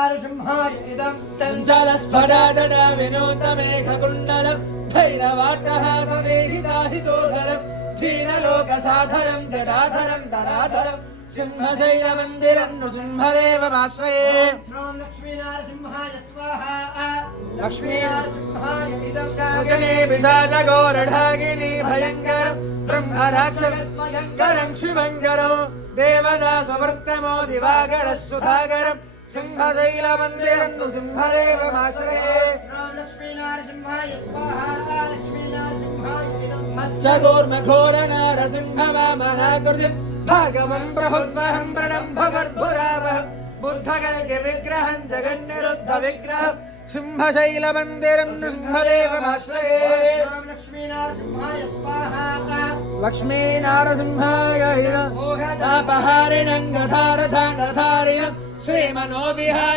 लक्ष्मीनारसिंहाय इदं सञ्चलस्फटादडा विनोदमेघकुण्डलं भैरवाट्टः सदेहिताहितोधरं धीनलोकसाधरं जटाधरं धराधरं सिंहशैलमन्दिरं नृसिंहदेवमाश्रये श्रीं लक्ष्मीनारसिंहाय स्वाहा लक्ष्मीनारसिंहाय इदं शाकिनी पिशाचघोरढाकिनी भयङ्करं ब्रह्मराक्षसमयङ्करं शिवङ्करं देवदासवर्तमो दिवाकरः सुधाकरं सिंहशैलमन्दिरं नृसिंहदेवमाश्रये लक्ष्मीनारसिंहाय स्वाहा लक्ष्मीनारसिंहाय इदं मत्स्यगोर्मघोरनारसिंहवामनाकृतिं भागवं प्रहुर्वहं प्रणम्भगर्भुरावहं बुद्धगल्गिविग्रहं जगन्निरुद्धविग्रहं सिंहशैलमन्दिरं नृसिंहदेवमाश्रये लक्ष्मीनारसिंहाय स्वाहा लक्ष्मीनारसिंहाय तापहारिणं गधारथाङ्गधारिणं श्रीमनोविहारि